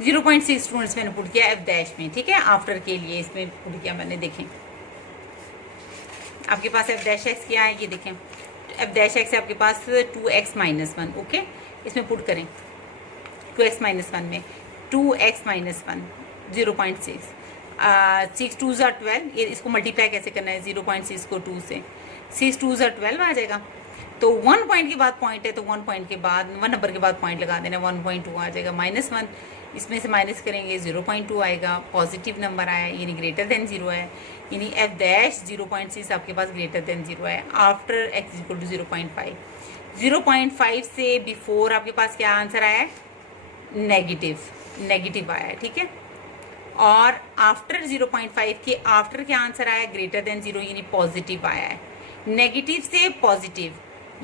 जीरो 0.6 स्टूडेंट्स मैंने पुट किया एफ डैश में, ठीक है, आफ्टर के लिए इसमें पुट किया मैंने। देखें आपके पास एफ डैश एक्स क्या है, ये देखें, एफ डैश एक्स है आपके पास 2x - 1, ओके। इसमें पुट करें 2x - 1 में 2x - 1 0.6, 6 2 ज़ा 12, ये इसको मल्टीप्लाई कैसे करना है? 0.6 को 2 से, 6 2 ज़ा 12 आ जाएगा। तो 1 पॉइंट के बाद पॉइंट है, तो 1 पॉइंट के बाद 1 नंबर के बाद पॉइंट लगा देना, 1.2 आ जाएगा। -1 इसमें से माइनस करेंगे 0.2 आएगा, पॉजिटिव नंबर आया, यानी ग्रेटर देन 0 है, यानी एफ डैश 0.6 आपके पास ग्रेटर देन 0 है। आफ्टर x इक्वल टू 0.5, 0.5 से बिफोर आपके पास क्या आंसर आया है? नेगेटिव आया है, ठीक है। और आफ्टर 0.5 के आफ्टर क्या आंसर आया? ग्रेटर देन 0, यानी पॉजिटिव आया है। नेगेटिव से पॉजिटिव,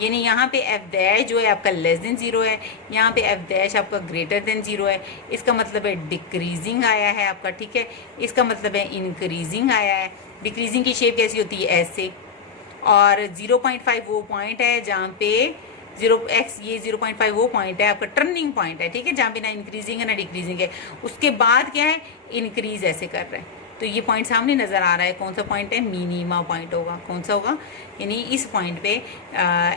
यानी यहाँ पे एफ डैश जो है आपका लेस देन 0 है, यहाँ पे एफ डैश आपका ग्रेटर देन 0 है। इसका मतलब है डिक्रीजिंग आया है आपका, ठीक है। इसका मतलब है इंक्रीजिंग आया है। डिक्रीजिंग की शेप कैसी होती है? ऐसे। और 0.5 वो पॉइंट है जहाँ पे 0x, ये 0.5 वो पॉइंट है आपका टर्निंग पॉइंट है, ठीक है, जहाँ पे ना इंक्रीजिंग है ना डिक्रीजिंग है। उसके बाद क्या है? इंक्रीज ऐसे कर रहे हैं। तो ये पॉइंट सामने नज़र आ रहा है, कौन सा पॉइंट है? मिनिमा पॉइंट होगा। कौन सा होगा? यानी इस पॉइंट पे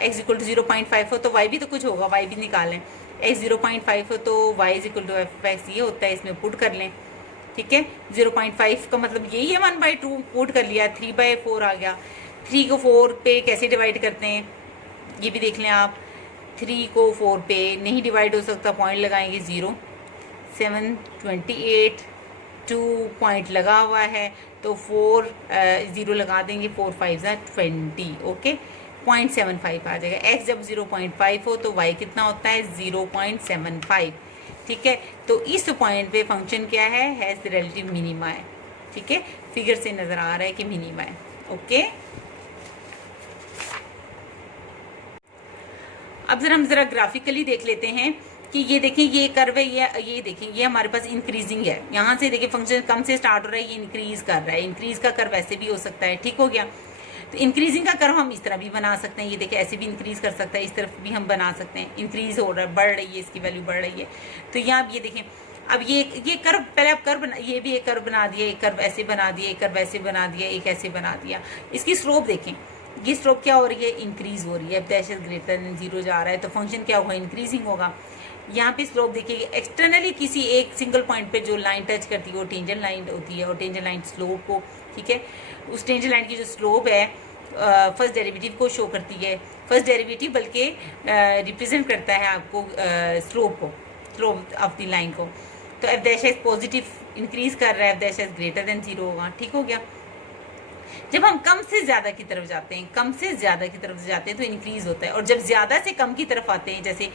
x इक्वल टू 0.5 हो तो y भी तो कुछ होगा, y भी निकालें। x 0.5 हो तो y is equal to f x, ये होता है, इसमें पुट कर लें, ठीक है। 0.5 का मतलब यही है, 1/2 पुट कर लिया, 3/4 आ गया। 3 को 4 पे कैसे डिवाइड करते हैं ये भी देख लें आप। 3 को 4 पे नहीं डिवाइड हो सकता, पॉइंट लगाएंगे 0, 7 28, 2 पॉइंट लगा हुआ है तो 4 0 लगा देंगे, 4 5 20, ओके, 0.75 आ जाएगा। x जब 0.5 हो तो y कितना होता है? 0.75, ठीक है। तो इस पॉइंट पे फंक्शन क्या है? हैज़ रिलेटिव मिनिमा है, ठीक है। फिगर से नज़र आ रहा है कि मिनिमा है, ओके। अब हम ज़रा ग्राफिकली देख लेते हैं कि ये देखें, ये कर्व है, ये देखें, ये हमारे पास इंक्रीजिंग है। यहाँ से देखिए फंक्शन कम से स्टार्ट हो रहा है, ये इंक्रीज कर रहा है। इंक्रीज का कर्व ऐसे भी हो सकता है, ठीक हो गया। तो इंक्रीजिंग का कर्व हम इस तरह भी बना सकते हैं, ये देखिए ऐसे भी इंक्रीज कर सकता है, इस तरफ भी हम बना सकते हैं। इंक्रीज हो रहा है, बढ़ रही है, इसकी वैल्यू बढ़ रही है। तो यहाँ आप ये देखें, अब ये कर्व, पहले आप कर्व ये भी एक कर्व बना दिया, एक कर्व ऐसे बना दिया, एक कर्व ऐसे बना दिया, एक ऐसे बना दिया। इसकी स्लोप देखें, ये स्लोप क्या हो रही है? इंक्रीज हो रही है। डैश ग्रेटर देन 0 जा रहा है तो फंक्शन क्या होगा? इंक्रीजिंग होगा। यहाँ पे स्लोप देखिए, एक्सटर्नली किसी एक सिंगल पॉइंट पे जो लाइन टच करती है वो टेंजेंट लाइन होती है, और टेंजेंट लाइन स्लोप को, ठीक है, उस टेंजेंट लाइन की जो स्लोप है फर्स्ट डेरिवेटिव को शो करती है। फर्स्ट डेरिवेटिव बल्कि रिप्रेजेंट करता है आपको स्लोप को, स्लोप ऑफ द लाइन को। तो F dash x positive increase कर रहा है, F dash x greater than 0 होगा, ठीक हो गया। जब हम कम से ज्यादा की तरफ जाते हैं, कम से ज्यादा की तरफ जाते हैं तो इंक्रीज होता है, और जब ज्यादा से कम की तरफ आते हैं, जैसे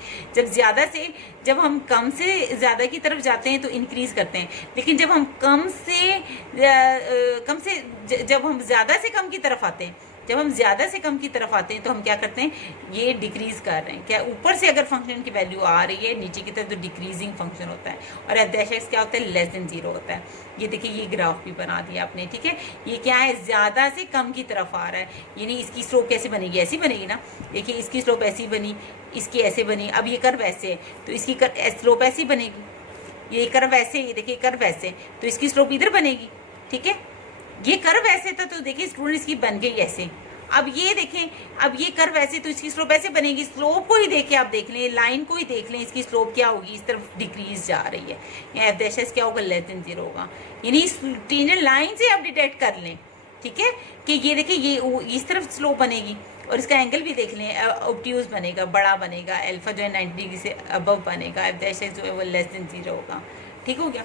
जब हम कम से ज्यादा की तरफ जाते हैं तो इंक्रीज करते हैं, लेकिन जब हम जब हम ज्यादा से कम की तरफ आते हैं, जब हम ज्यादा से कम की तरफ आते हैं तो हम क्या करते हैं? ये डिक्रीज कर रहे हैं। क्या ऊपर से अगर फंक्शन की वैल्यू आ रही है नीचे की तरफ तो डिक्रीजिंग फंक्शन होता है, और एफ डैश एक्स क्या होता है? लेस देन 0 होता है। ये देखिए, ये ग्राफ भी बना दिया आपने, ठीक है। ये क्या है? ज्यादा से कम की तरफ आ रहा है, यानी इसकी स्लोप कैसे बनेगी? ऐसी बनेगी ना। देखिए इसकी स्लोप ऐसी बनी, इसकी ऐसे बनी। अब ये कर्व ऐसे है तो इसकी स्लोप ऐसी बनेगी। ये कर्व ऐसे, ये देखिए कर्व ऐसे, तो इसकी स्लोप इधर बनेगी, ठीक है। ये कर्व ऐसे था तो देखिए स्टूडेंट इसकी बन गई ऐसे। अब ये देखें, अब ये कर्व ऐसे तो इसकी स्लोप ऐसे बनेगी। स्लोप को ही देखे आप देख लें, लाइन को ही देख लें, इसकी स्लोप क्या होगी? इस तरफ डिक्रीज जा रही है। या एफ डैश एक्स क्या होगा? लेस देन 0 होगा। यानी इस टेंजेंट लाइन से आप डिटेक्ट कर लें, ठीक है, कि ये देखिए ये इस तरफ स्लोप बनेगी और इसका एंगल भी देख लें, ऑब्ट्यूज बनेगा, बड़ा बनेगा, अल्फा जो है 90 डिग्री से अबव बनेगा, एफ डैश एक्स जो है वो लेस देन 0 होगा। ठीक हो गया।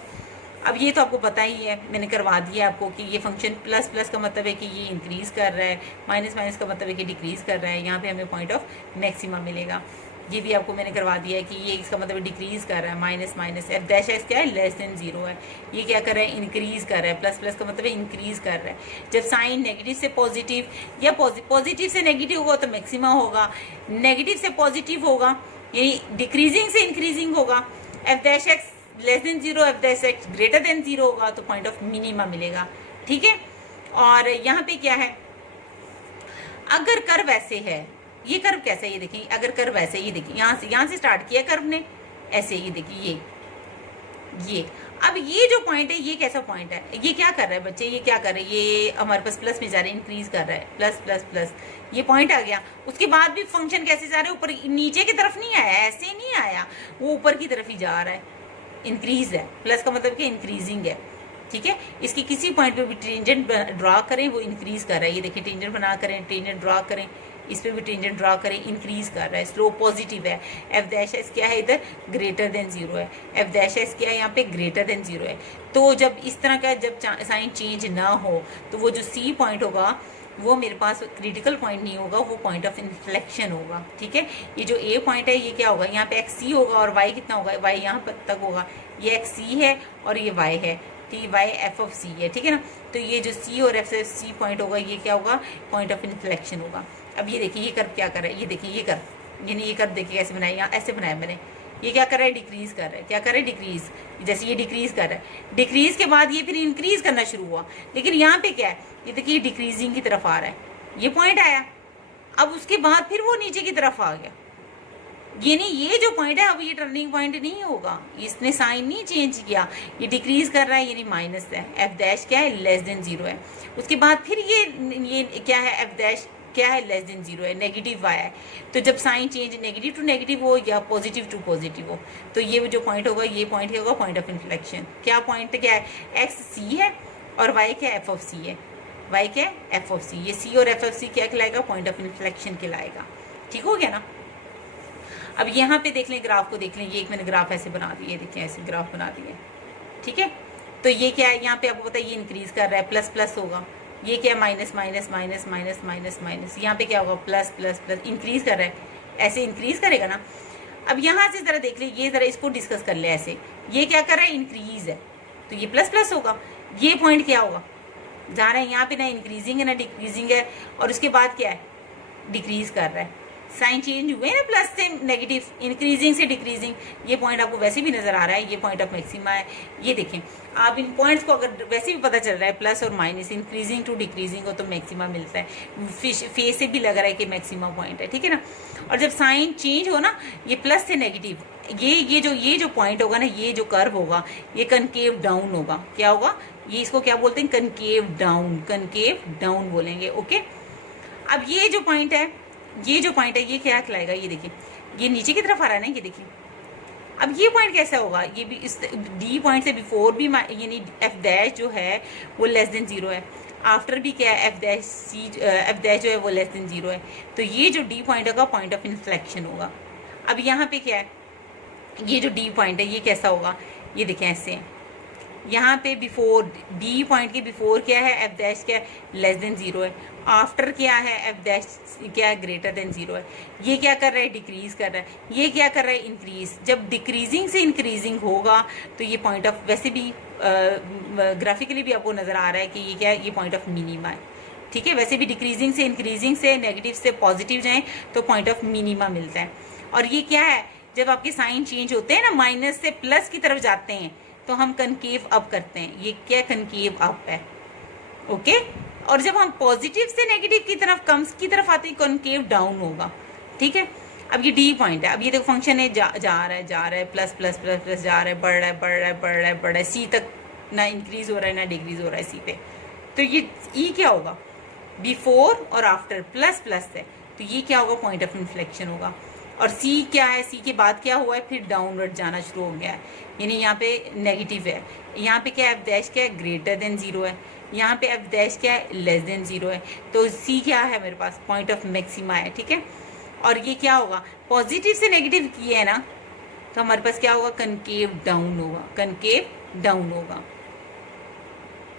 अब ये तो आपको पता ही है, मैंने करवा दिया आपको कि ये फंक्शन प्लस प्लस का मतलब है कि ये इंक्रीज़ कर रहा है, माइनस माइनस का मतलब है कि डिक्रीज़ कर रहा है। यहाँ पे हमें पॉइंट ऑफ मैक्सिमा मिलेगा। ये भी आपको मैंने करवा दिया है कि ये इसका मतलब डिक्रीज़ कर रहा है, minus minus, F dash x क्या है, लेस देन 0 है। ये क्या कर रहा है, इंक्रीज़ कर रहा है, प्लस प्लस का मतलब है इंक्रीज़ कर रहा है। जब साइन नेगेटिव से पॉजिटिव या पॉजिटिव से नेगेटिव होगा तो मैक्सिमा होगा, नेगेटिव से पॉजिटिव होगा यानी डिक्रीजिंग से इंक्रीजिंग होगा। F dash x less than 0, F dash x greater than 0 होगा तो पॉइंट ऑफ मिनिमा मिलेगा। ठीक है, और यहाँ पे क्या है, अगर कर्व ऐसे है, ये कर्व कैसा है, ये देखिए, अगर कर्व ऐसे, ये देखिए यहाँ से स्टार्ट किया कर्व ने ऐसे, ये देखिए ये अब ये जो पॉइंट है ये कैसा पॉइंट है, ये क्या कर रहा है बच्चे, ये क्या कर रहा है, ये हमारे पास प्लस में जा रहा है, इंक्रीज कर रहा है, प्लस प्लस प्लस, ये पॉइंट आ गया। उसके बाद भी फंक्शन कैसे जा रहा है, ऊपर नीचे की तरफ नहीं आया, ऐसे नहीं आया, वो ऊपर की तरफ ही जा रहा है, इंक्रीज है, प्लस का मतलब कि इंक्रीजिंग है। ठीक है, इसकी किसी पॉइंट पे भी टेंजेंट ड्रा करें वो इंक्रीज कर रहा है, ये देखिए टेंजेंट बना करें, टेंजेंट ड्रा करें, इस पे भी टेंजेंट ड्रा करें, इंक्रीज कर रहा है, स्लोप पॉजिटिव है। एफ डैश एस क्या है, इधर ग्रेटर देन 0 है, एफ डैश एस क्या है, यहाँ पे ग्रेटर देन 0 है। तो जब इस तरह का जब साइन चेंज ना हो तो वो जो सी पॉइंट होगा वो मेरे पास क्रिटिकल पॉइंट नहीं होगा, वो पॉइंट ऑफ इन्फ्लेक्शन होगा। ठीक है, ये जो ए पॉइंट है ये क्या होगा, यहाँ पे एक्स सी होगा और वाई कितना होगा, वाई यहाँ तक होगा, ये एक्स सी है और ये वाई है, ठीक, वाई एफ ऑफ सी है। ठीक है ना, तो ये जो सी और एफ सी पॉइंट होगा ये क्या होगा, पॉइंट ऑफ इन्फ्लेक्शन होगा। अब ये देखिए ये कर्व क्या कर रहा है, ये देखिए ये कर्व, यानी ये कर्व देखिए कैसे बनाया, यहाँ ऐसे बनाया मैंने, ये क्या कर रहा है, डिक्रीज कर रहा है, क्या कर रहा है, डिक्रीज, जैसे ये डिक्रीज कर रहा है, डिक्रीज के बाद ये फिर इंक्रीज करना शुरू हुआ, लेकिन यहाँ पे क्या है, ये देखिए डिक्रीजिंग की तरफ आ रहा है, ये पॉइंट आया, अब उसके बाद फिर वो नीचे की तरफ आ गया, यानी ये जो पॉइंट है अब ये टर्निंग पॉइंट नहीं होगा, इसने साइन नहीं चेंज किया, ये डिक्रीज कर रहा है यानी माइनस है, एफ डैश क्या है, लेस देन 0 है। उसके बाद फिर ये क्या है, एफ डैश क्या है, लेस देन 0 है, नेगेटिव वाई है। तो जब sign change negative to negative हो या पॉजिटिव टू पॉजिटिव हो तो ये जो पॉइंट होगा ये पॉइंट क्या होगा, पॉइंट ऑफ इन्फ्लेक्शन। क्या पॉइंट क्या है, एक्स सी है और वाई क्या एफ ऑफ सी है, वाई क्या है, एफ ऑफ सी, ये सी और एफ ऑफ सी क्या कहलाएगा, पॉइंट ऑफ इन्फ्लेक्शन कहलाएगा। ठीक हो गया ना। अब यहाँ पे देख लें, ग्राफ को देख लें, ये एक मैंने ग्राफ ऐसे बना दिए, देखिए ऐसे ग्राफ बना दिए। ठीक है, तो ये क्या है, यहाँ पे आपको पता है ये इंक्रीज कर रहा है, प्लस प्लस होगा, ये क्या है, minus minus minus minus minus minus, यहाँ पे क्या होगा, प्लस प्लस प्लस, इंक्रीज कर रहा है, ऐसे इंक्रीज करेगा ना। अब यहाँ से ज़रा देख ले, ये ज़रा इसको डिस्कस कर ले, ऐसे ये क्या कर रहा है, इंक्रीज है, तो ये प्लस प्लस होगा, ये पॉइंट क्या होगा, जा रहा है यहाँ पे ना इंक्रीजिंग है ना डिक्रीजिंग है, और उसके बाद क्या है, डिक्रीज कर रहा है, साइन चेंज हुए ना, प्लस से नेगेटिव, इंक्रीजिंग से डिक्रीजिंग, ये पॉइंट आपको वैसे भी नजर आ रहा है, ये पॉइंट ऑफ मैक्सिमा है। ये देखें आप इन पॉइंट्स को अगर वैसे भी पता चल रहा है, प्लस और माइनस, इंक्रीजिंग टू डिक्रीजिंग हो तो मैक्सिमा मिलता है, फेस से भी लग रहा है कि मैक्सिमा पॉइंट है। ठीक है ना, और जब साइन चेंज हो ना, ये प्लस से नेगेटिव, ये जो पॉइंट होगा ना, ये जो कर्व होगा ये कनकेव डाउन होगा, क्या होगा, ये इसको क्या बोलते हैं, कनकेव डाउन बोलेंगे। ओके, अब ये जो पॉइंट है ये क्या कहलाएगा, ये देखिए ये नीचे की तरफ आ रहा है ना, ये देखिए। अब ये पॉइंट कैसा होगा, ये भी इस डी पॉइंट से बिफोर भी यानी एफ डैश जो है वो लेस देन 0 है, आफ्टर भी क्या है, एफ डैश जो है वो लेस देन 0 है, तो ये जो डी पॉइंट होगा पॉइंट ऑफ इन्फ्लेक्शन होगा। अब यहाँ पे क्या है, ये जो डी पॉइंट है ये कैसा होगा, ये देखें ऐसे, यहाँ पे बिफोर डी पॉइंट के बिफोर क्या है, एफ डैश क्या है, लेस देन 0 है, आफ्टर क्या है, एफ डैश क्या है, ग्रेटर देन 0 है। ये क्या कर रहा है, डिक्रीज कर रहा है, ये क्या कर रहा है, इंक्रीज। जब डिक्रीजिंग से इंक्रीजिंग होगा तो ये पॉइंट ऑफ, वैसे भी ग्राफिकली भी आपको नजर आ रहा है कि ये क्या है, ये पॉइंट ऑफ मिनिमा है। ठीक है, वैसे भी डिक्रीजिंग से इंक्रीजिंग से नेगेटिव से पॉजिटिव जाएं तो पॉइंट ऑफ मिनिमा मिलता है। और ये क्या है, जब आपके साइन चेंज होते हैं ना, माइनस से प्लस की तरफ जाते हैं तो हम कनकेव अप करते हैं, ये क्या कनकेव अप है। ओके, और जब हम पॉजिटिव से नेगेटिव की तरफ, कम्स की तरफ आते हैं, कनकेव डाउन होगा। ठीक है, अब ये डी पॉइंट है, अब ये देखो फंक्शन है, जा रहा है, प्लस प्लस प्लस प्लस जा रहा है, बढ़ रहा है, सी तक ना इंक्रीज हो रहा है ना डिक्रीज हो रहा है सी पे। तो ये ई क्या होगा, बिफोर और आफ्टर प्लस प्लस है, तो ये क्या होगा, पॉइंट ऑफ इन्फ्लेक्शन होगा। और सी क्या है, सी के बाद क्या हुआ है, फिर डाउनवर्ड जाना शुरू हो गया है, यानी यहाँ पे नेगेटिव है। यहाँ पे क्या है, डैश क्या है, ग्रेटर देन 0 है, यहाँ पे एफ डैश क्या है, लेस देन 0 है, तो सी क्या है मेरे पास, पॉइंट ऑफ मैक्सिमा है, ठीक है। और ये क्या होगा, पॉजिटिव से नेगेटिव किया है ना, तो हमारे पास क्या होगा, कनकेव डाउन होगा, कनकेव डाउन होगा।